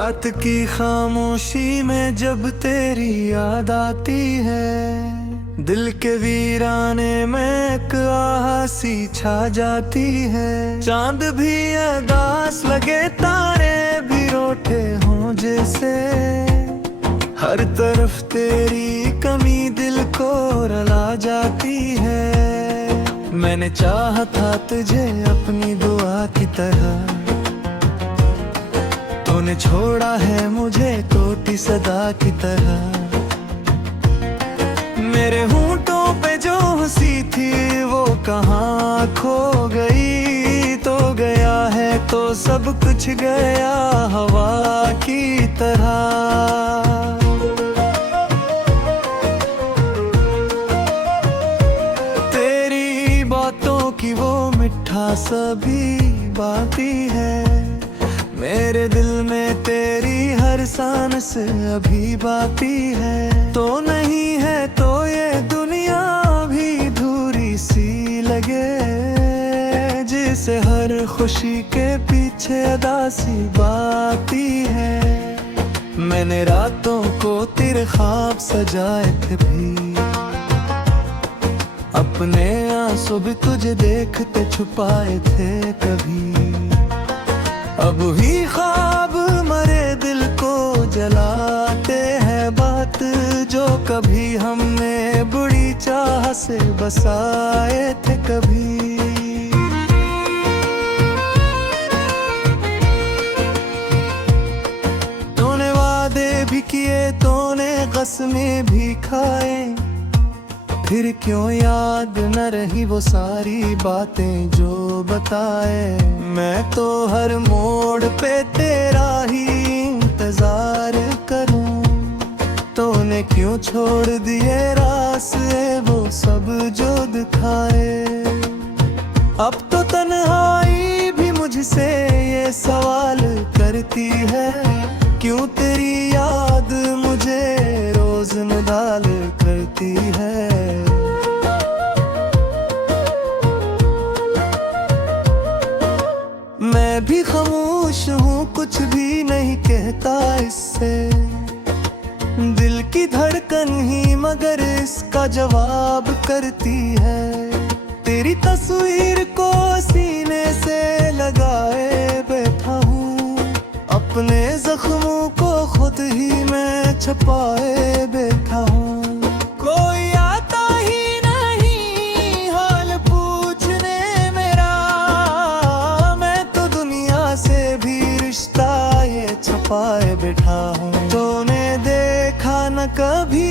रात की खामोशी में जब तेरी याद आती है, दिल के वीराने में एक आसी छा जाती है। चांद भी अदास लगे, तारे भी रोते हों जैसे, हर तरफ तेरी कमी दिल को रुला जाती है। मैंने चाहा था तुझे अपनी दुआ की तरह, तूने छोड़ा है मुझे टूटी सदा की तरह। मेरे होंठों पे जो हंसी थी वो कहाँ खो गई। तो गया है तो सब कुछ गया हवा की तरह। तेरी बातों की वो मिठास भी बाती है, मेरे दिल में तेरी हर सांस अभी बाकी है। तो नहीं है तो ये दुनिया भी धूरी सी लगे, जिसे हर खुशी के पीछे अदासी बाती है। मैंने रातों को तेरे ख्वाब सजाए थे भी, अपने आंसू भी तुझे देखते छुपाए थे कभी। अब भी ख्वाब मरे दिल को जलाते हैं, बात जो कभी हमने बुरी चाह से बसाए थे कभी। तूने वादे भी किए, तूने कसमें भी खाए, फिर क्यों याद न रही वो सारी बातें जो बताए। मैं तो हर मोड़ पे तेरा ही इंतजार करूं, तूने क्यों छोड़ दिए रास्ते वो सब जो दिखाए। अब तो तन्हाई भी मुझसे ये सवाल करती है, क्यों तेरी याद मुझे रोज नदाल करती है। मैं भी खामोश हूँ, कुछ भी नहीं कहता इससे, दिल की धड़कन ही मगर इसका जवाब करती है। तेरी तस्वीर को सीने से लगाए बैठा हूँ, अपने जख्मों को खुद ही मैं छुपाए बैठा हूँ। कोई आता ही नहीं हाल पूछने मेरा, मैं तो दुनिया से भी रिश्ता ये छुपाए बैठा हूँ। तूने देखा न कभी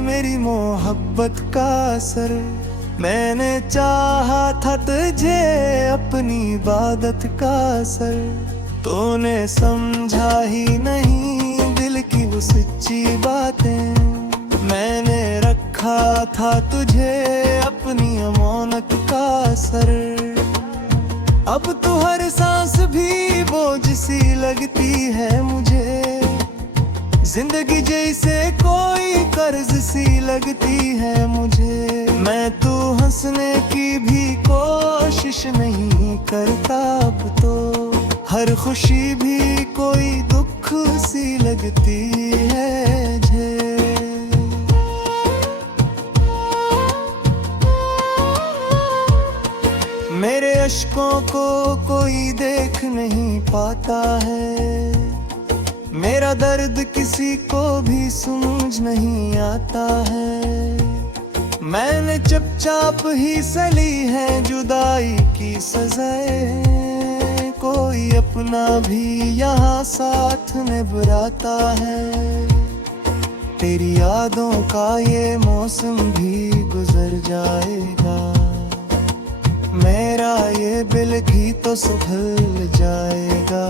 मेरी मोहब्बत का असर, मैंने चाहा था तुझे अपनी इबादत का असर। तूने समझा ही नहीं दिल की वो सच्ची बातें, मैंने रखा था तुझे अपनी अमानत का असर। अब तो हर सांस भी बोझ सी लगती है मुझे, जिंदगी जैसे कोई कर्ज सी लगती है मुझे। मैं तू हंसने की भी कोशिश नहीं करता, अब तो हर खुशी भी कोई दुख सी लगती है मुझे। मेरे अश्कों को कोई देख नहीं पाता है, मेरा दर्द किसी को भी समझ नहीं आता है। मैंने चुपचाप ही सली है जुदाई की सजाएं, कोई अपना भी यहाँ साथ निभाता है। तेरी यादों का ये मौसम भी गुजर जाएगा, मेरा ये दिल भी तो सुधर जाएगा।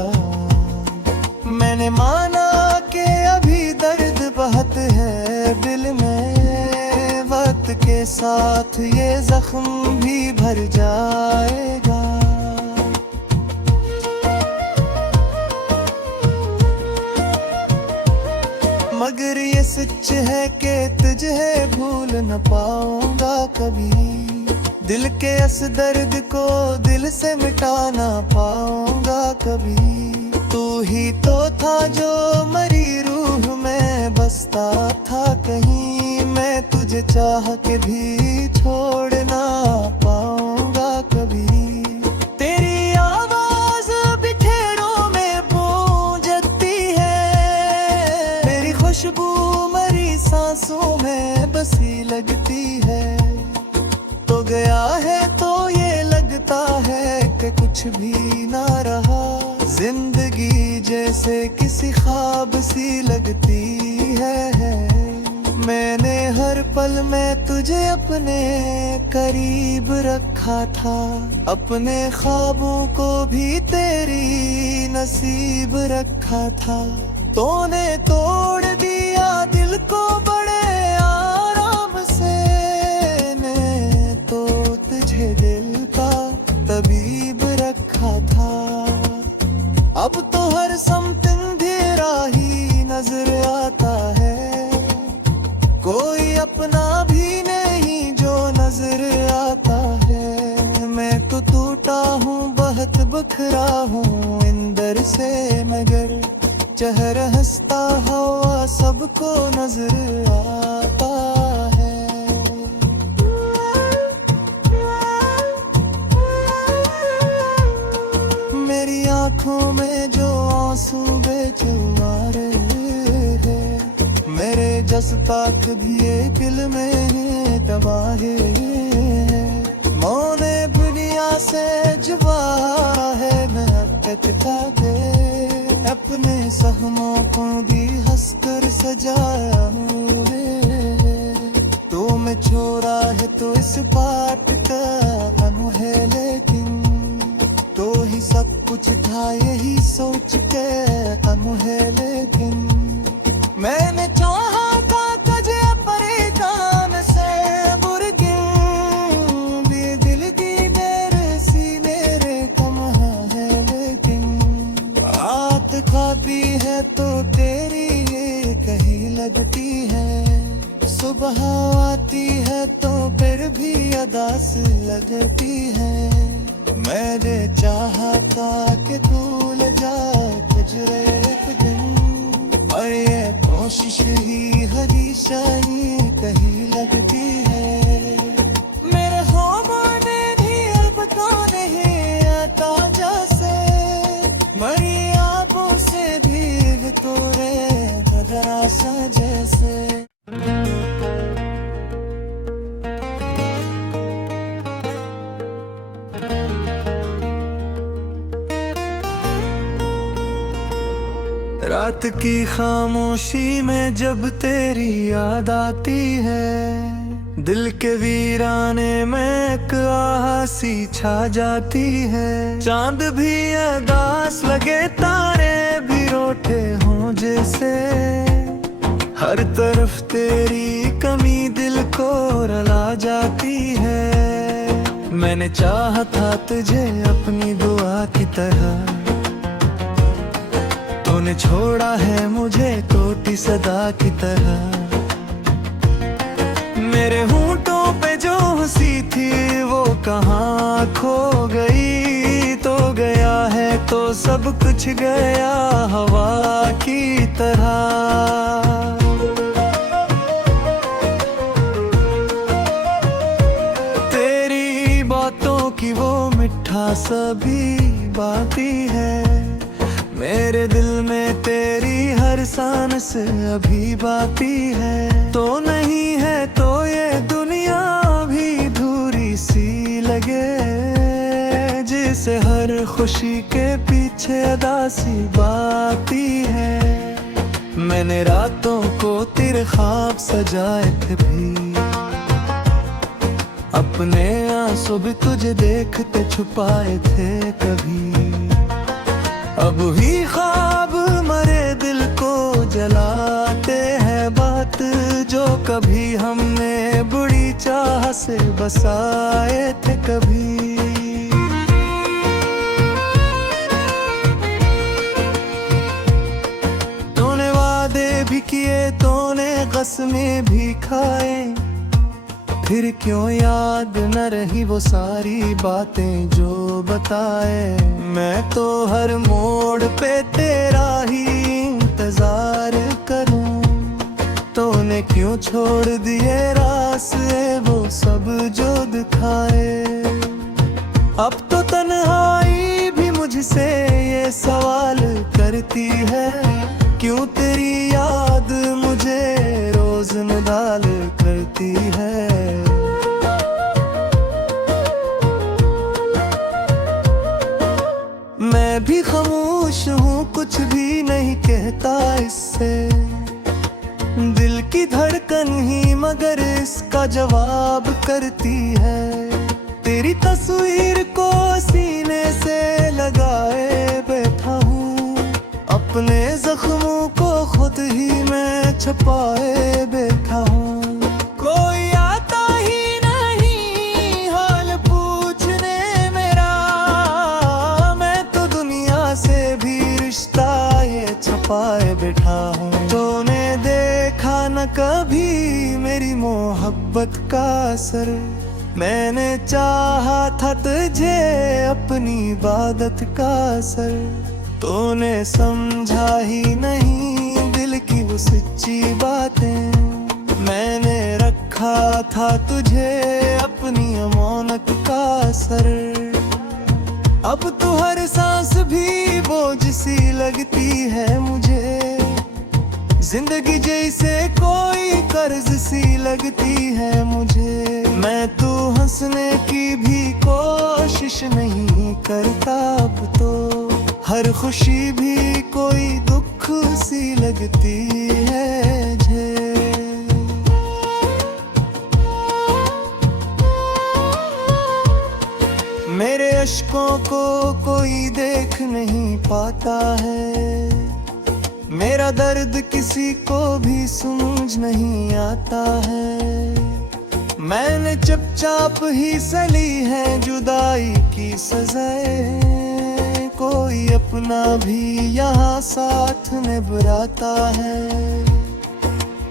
मैंने माना कि अभी दर्द बहुत है दिल में, वक्त के साथ ये जख्म भी भर जाएगा। मगर ये सच है कि तुझे भूल न पाऊंगा कभी, दिल के इस दर्द को दिल से मिटा ना पाऊंगा कभी। तू ही तो था जो मरी रूह में बसता था कहीं। मैं तुझे चाह के भी छोड़ ना पाऊंगा कभी। तेरी आवाज बिखेरों में गूंजती है, मेरी खुशबू मरी सांसों में बसी लगती है। तो गया है तो ये लगता है कि कुछ भी ना रहा। जिंदगी जैसे किसी ख्वाब सी लगती है। मैंने हर पल में तुझे अपने करीब रखा था, अपने ख्वाबों को भी तेरी नसीब रखा था। तूने तोड़ दिया दिल को बड़े आराम से, ने तो तुझे दिल का तबीब रखा था। अब तो हर समथिंग अंधेरा ही नजर आता है, कोई अपना भी नहीं जो नजर आता है। मैं तो टूटा हूँ बहुत बखरा हूँ अंदर से, मगर चेहरा हंसता हुआ सबको नजर आता है। मेरी आंखों में जो आंसू बेचुमार है, मेरे जज्बात भी ये दिल में दबाए है। मौने दुनिया से जुबा है, मैं अब कटता दे अपने सहमों को भी हंसकर सजाया हुए। तो मैं छोड़ा है तो इस बात का गम है, लेकिन तो ही सब कुछ था यही सोच के गम है। लेकिन मैंने चाहा था तुझे परेशान से बुरगिन भी, दिल की देर सीने रे कम है। लेकिन रात खाती है तो तेरी ये कहीं लगती है, सुबह आती है तो फिर भी अदास लगती है। मैंने चाहा था कि तू ले जाए गुजरे एक दिन, और ये कोशिश ही हमेशा ही कहीं लगती है। मेरे होठों ने भी अब तो नहीं आता जैसे, मरी आंखों से भीग तोरे बदरा सा जैसे। रात की खामोशी में जब तेरी याद आती है, दिल के वीराने में एक आसी छा जाती है। चांद भी अदास लगे, तारे भी रोते हों जैसे, हर तरफ तेरी कमी दिल को रुला जाती है। मैंने चाहा था तुझे अपनी दुआ की तरह, तूने छोड़ा है मुझे टूटी सदा की तरह। मेरे होंठों पे जो हंसी थी वो कहाँ खो गई। तो गया है तो सब कुछ गया हवा की तरह। तेरी बातों की वो मिठास भी बाकी है, मेरे दिल में तेरी हर सांस अभी बाकी है। तो नहीं है तो ये दुनिया भी धूरी सी लगे, जिसे हर खुशी के पीछे अदासी बाती है। मैंने रातों को तेरे ख्वाब सजाए थे भी, अपने आंसू भी तुझे देखते छुपाए थे कभी। अब भी ख्वाब मरे दिल को जलाते हैं, बात जो कभी हमने बुरी चाह से बसाए थे कभी। तूने वादे भी किए, तूने कसमें भी खाए, फिर क्यों याद न रही वो सारी बातें जो बताए। मैं तो हर मोड़ पे तेरा ही इंतजार करूं, तूने क्यों छोड़ दिए रास्ते वो सब जो दिखाए। अब तो तन्हाई भी मुझसे ये सवाल करती है, क्यों तेरी याद मुझे रोज निडाल करती है। मैं भी खामोश हूँ, कुछ भी नहीं कहता इससे। दिल की धड़कन ही मगर इसका जवाब करती है। तेरी तस्वीर को सीने से लगाए बैठा हूँ, अपने जख्मों को खुद ही मैं छुपाए बैठा हूँ। कोई आता ही नहीं हाल पूछने मेरा, मैं तो दुनिया से भी रिश्ता ये छुपाए बैठा हूँ। तूने देखा न कभी मेरी मोहब्बत का असर, मैंने चाहा था तुझे अपनी इबादत का असर। तूने समझा ही नहीं दिल की वो सच्ची बातें, मैंने रखा था तुझे अपनी अमानत का असर। अब तो हर सांस भी बोझ सी लगती है मुझे, जिंदगी जैसे कोई कर्ज सी लगती है मुझे। मैं तू हंसने की भी कोशिश नहीं करता, अब तो हर खुशी भी कोई दुख सी लगती है मुझे। मेरे अश्कों को कोई देख नहीं पाता है, मेरा दर्द किसी को भी समझ नहीं आता है। मैंने चुपचाप ही सली है जुदाई की सजाएं, कोई अपना भी यहाँ साथ निभाता है।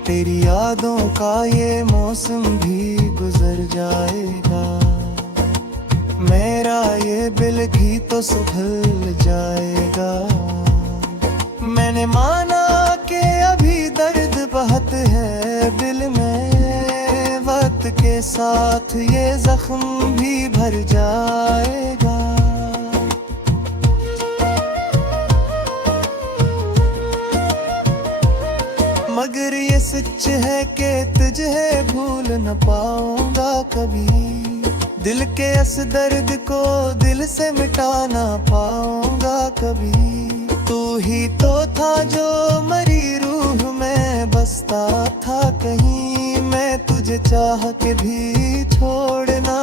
तेरी यादों का ये मौसम भी गुजर जाएगा, मेरा ये दिल भी तो संभल जाएगा। मैंने माना कि अभी दर्द बहुत है दिल में, वक्त के साथ ये जख्म भी भर जाएगा। मगर ये सच है कि तुझे भूल न पाऊंगा कभी, दिल के इस दर्द को दिल से मिटा ना पाऊंगा कभी। तू ही तो था जो मरी रूह में बसता था कहीं, मैं तुझे चाह के भी छोड़ ना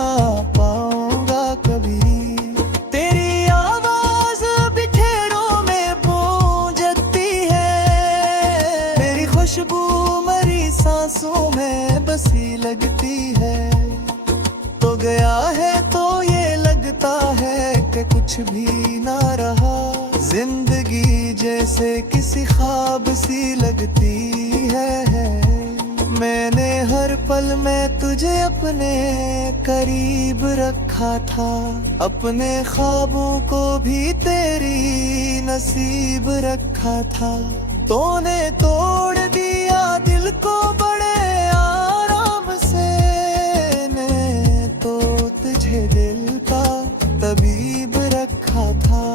पाऊंगा कभी। तेरी आवाज बिखेरों में गूंजती है, मेरी खुशबू मरी सांसों में बसी लगती है। तो गया है तो ये लगता है कि कुछ भी ना रहा, जिंदगी जैसे किसी ख्वाब सी लगती है। मैंने हर पल में तुझे अपने करीब रखा था, अपने ख्वाबों को भी तेरी नसीब रखा था। तूने तोड़ दिया दिल को बड़े आराम से, ने तो तुझे दिल का तबीब रखा था।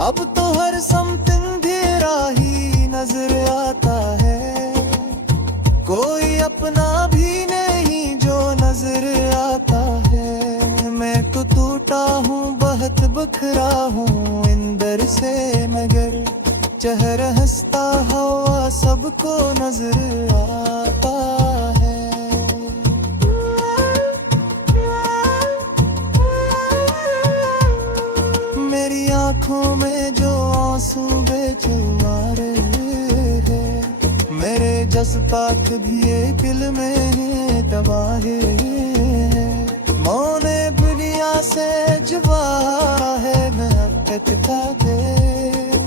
अब तो हर समत अंधेरा ही नजर आता है, कोई अपना भी नहीं जो नजर आता है। मैं तो टूटा हूँ बहुत बखरा हूँ अंदर से, मगर चेहरा हंसता हुआ सबको नजर आता है। मेरी आँखों में जो आंसू बेचुमार है, मेरे जज्बात भी ये दिल में दबाए। मौने दुनिया से जुबा है, मैं अब कटता दे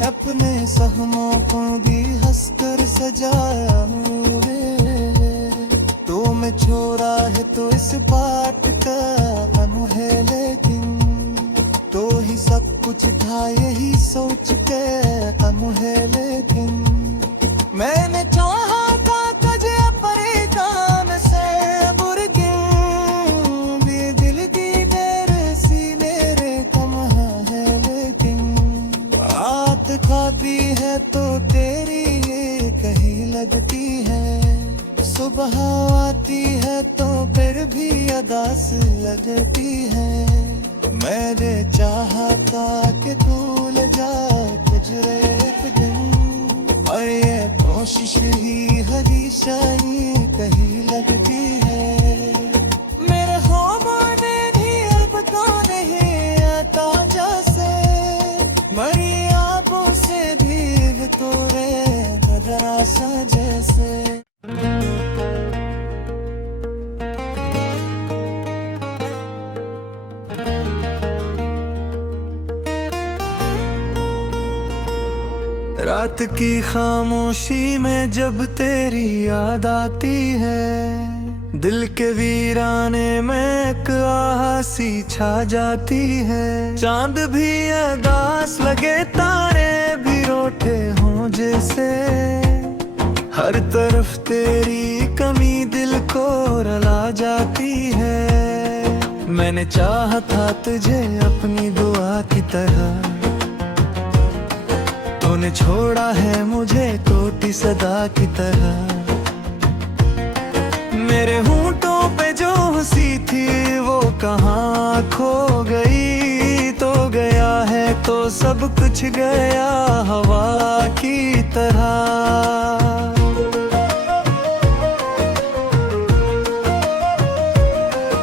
अपने सहमों को भी हंसकर सजाया हुए। तो मैं छोड़ा सुबह आती है तो फिर भी अदास लगती है। मैंने चाहा था कि भूल जा गुजरे एक दिन, और ये कोशिश ही हमेशा ही कहीं लगती है। मेरे होमों ने भी अब तो नहीं आता जैसे, मरी आंखों से भी तोरे नजरा सा जैसे। रात की खामोशी में जब तेरी याद आती है, दिल के वीराने में एक आसी छा जाती है। चांद भी अदास लगे, तारे भी रोटे हों जैसे, हर तरफ तेरी कमी दिल को रुला जाती है। मैंने चाहा था तुझे अपनी दुआ की तरह, तूने छोड़ा है मुझे टूटी सदा की तरह। मेरे होंठों पे जो हंसी थी वो कहाँ खो गई, तो गया है तो सब कुछ गया हवा की तरह।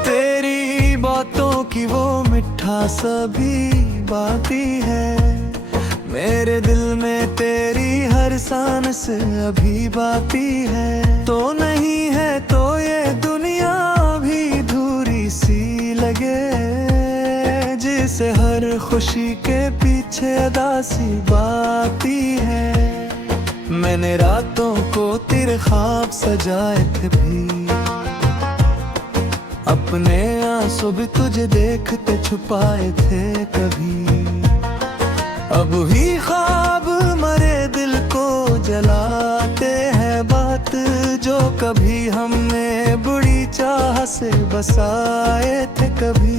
तेरी बातों की वो मिठास भी बाकी है, मेरे दिल में तेरी हर सांस अभी बाकी है। तो नहीं है तो ये दुनिया भी धूरी सी लगे, जिसे हर खुशी के पीछे अदासी बाकी है। मैंने रातों को तेरे ख्वाब सजाए थे भी, अपने आंसू भी तुझे देखते छुपाए थे कभी। अब ही ख्वाब मरे दिल को जलाते हैं, बात जो कभी हमने बुरी चाह से बसाए थे कभी।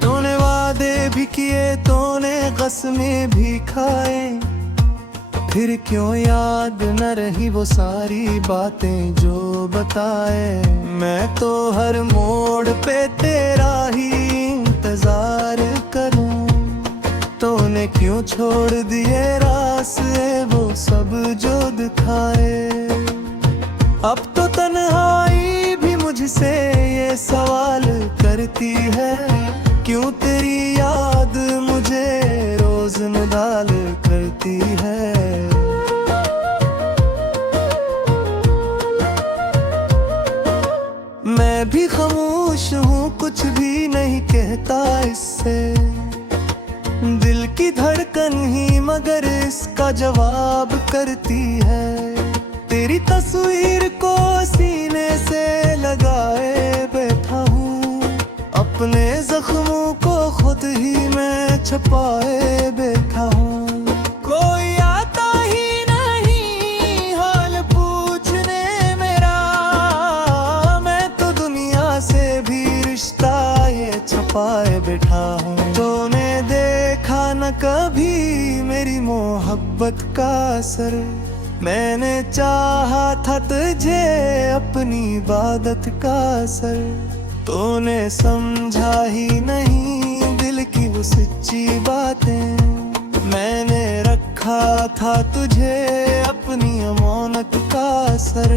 तूने वादे भी किए, तूने कसमें भी खाए, फिर क्यों याद न रही वो सारी बातें जो बताए। मैं तो हर मोड़ पे तेरा ही इंतजार करूं, तूने क्यों छोड़ दिए रास्ते वो सब जो दिखाए। अब तो तन्हाई भी मुझसे ये सवाल करती है, क्यों तेरी याद मुझे रोज निडाल करती है। मैं भी खामोश हूँ, कुछ भी नहीं कहता इससे, दिल की धड़कन ही मगर इसका जवाब करती है। तेरी तस्वीर को सीने से लगाए बैठा हूँ, अपने जख्मों को खुद ही मैं छुपाए बैठा हूँ। कोई आता ही नहीं हाल पूछने मेरा, मैं तो दुनिया से भी रिश्ता ये छुपाए बैठा हूँ। तूने देखा न कभी मेरी मोहब्बत का असर, मैंने चाहा था तुझे अपनी इबादत का असर। तूने समझा ही नहीं दिल की वो सच्ची बातें, मैंने रखा था तुझे अपनी अमानत का असर।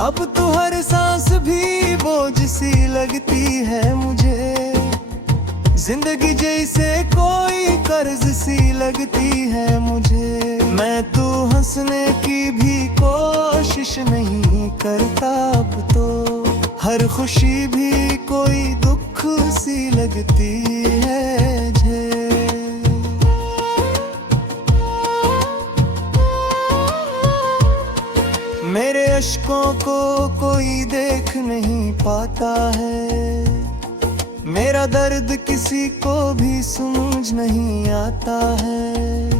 अब तो हर सांस भी बोझ सी लगती है मुझे, जिंदगी जैसे कोई कर्ज सी लगती है मुझे। मैं तू हंसने की भी कोशिश नहीं करता, अब तो हर खुशी भी कोई दुख सी लगती है मुझे। मेरे अश्कों को कोई देख नहीं पाता है, मेरा दर्द किसी को भी समझ नहीं आता है।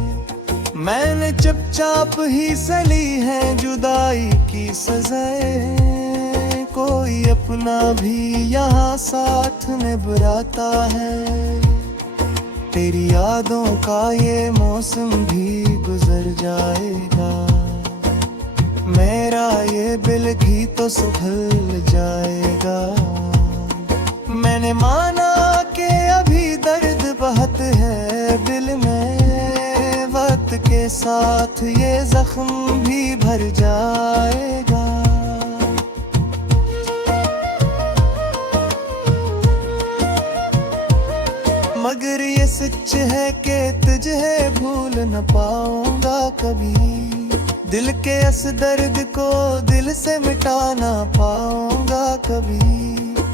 मैंने चुपचाप ही सली है जुदाई की सजाएं, कोई अपना भी यहाँ साथ निभाता है। तेरी यादों का ये मौसम भी गुजर जाएगा, मेरा ये दिल भी तो संभल जाएगा। मैंने माना कि अभी दर्द बहुत है दिल में, वक्त के साथ ये जख्म भी भर जाएगा। मगर ये सच है कि तुझे भूल न पाऊंगा कभी, दिल के इस दर्द को दिल से मिटा ना पाऊंगा कभी।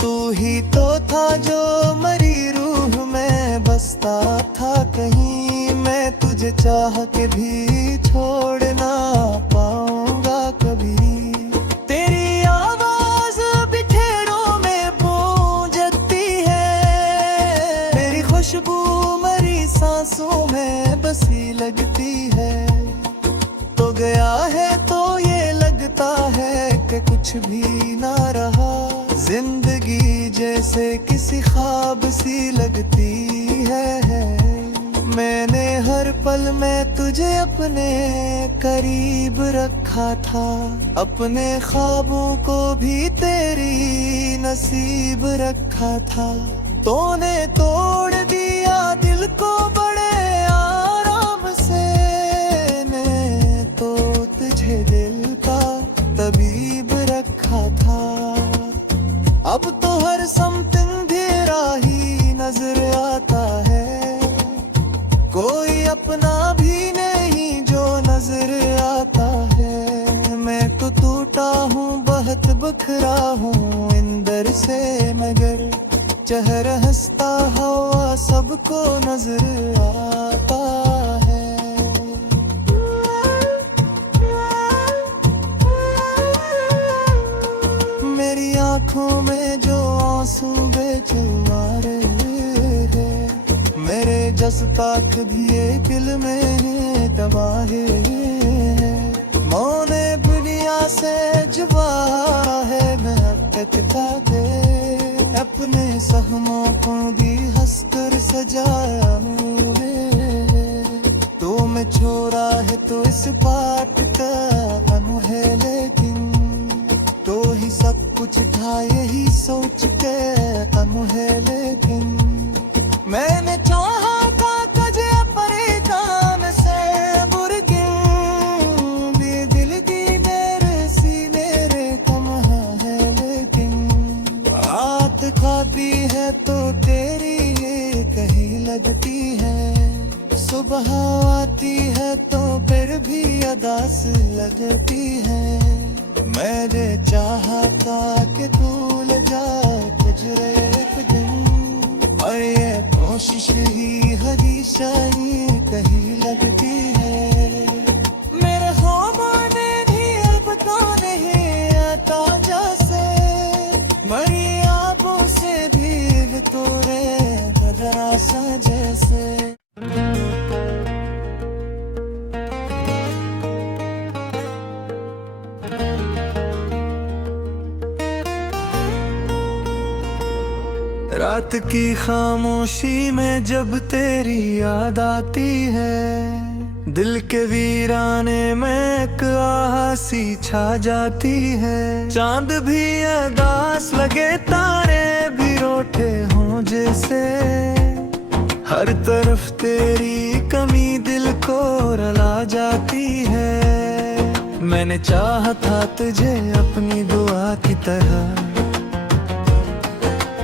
तू ही तो था जो मरी रूह में बसता था कहीं, मैं तुझे चाह के भी छोड़ ना पाऊंगा कभी। तेरी आवाज बिखेरों में गूंजती है, मेरी खुशबू मरी सांसों में बसी लगती है। तो गया है तो ये लगता है कि कुछ भी ना रहा, जिंदगी जैसे किसी ख्वाब सी लगती है। मैंने हर पल में तुझे अपने करीब रखा था, अपने ख्वाबों को भी तेरी नसीब रखा था। तूने तोड़ दिया दिल को बड़े आराम से, मैं तो तुझे दिल का तबीब रखा था। अब तो हर समथिंग अंधेरा ही नजर आता है, कोई अपना भी नहीं जो नजर आता है। मैं तो टूटा हूँ बहुत बखरा हूँ अंदर से, मगर चेहरा हंसता हुआ सबको नजर आता है। मेरी आँखों में जो आंसू बेचुमारे हैं, मेरे जज्बात भी ये दिल में दबाए हैं। मौने दुनिया से जुबा है मैं अब तक दे, अपने सहमों को भी हंसकर सजाया है। तो मैं छोड़ा है तो इस बात का गम है, लेकिन तो ही सब कुछ था यही सोच के गम है। लेकिन मैंने चाहा था तुझे अपने काम से बुरगिन, दिल की मेरे सीने रे कम है। लेकिन रात खाती है तो तेरी ये कहीं लगती है, सुबह आती है तो फिर भी अदास लगती है। मैंने चाहा था कि भूल जाए गुजरे एक दिन, और ये कोशिश ही हमेशा ही कहीं लगती है। मेरे होमों ने भी अब तो नहीं आता जैसे, मरी आंखों से भी तोरे बदरा सा जैसे। रात की खामोशी में जब तेरी याद आती है, दिल के वीराने में एक आसी छा जाती है। चांद भी उदास लगे, तारे भी रोते हों जैसे, हर तरफ तेरी कमी दिल को रुला जाती है। मैंने चाहा था तुझे अपनी दुआ की तरह,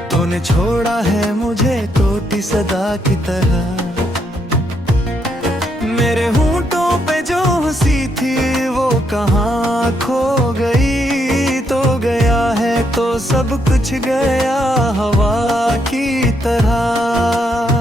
तूने छोड़ा है मुझे टूटी सदा की तरह। मेरे होंठों पे जो हंसी थी वो कहाँ खो गई, तो गया है तो सब कुछ गया हवा की तरह।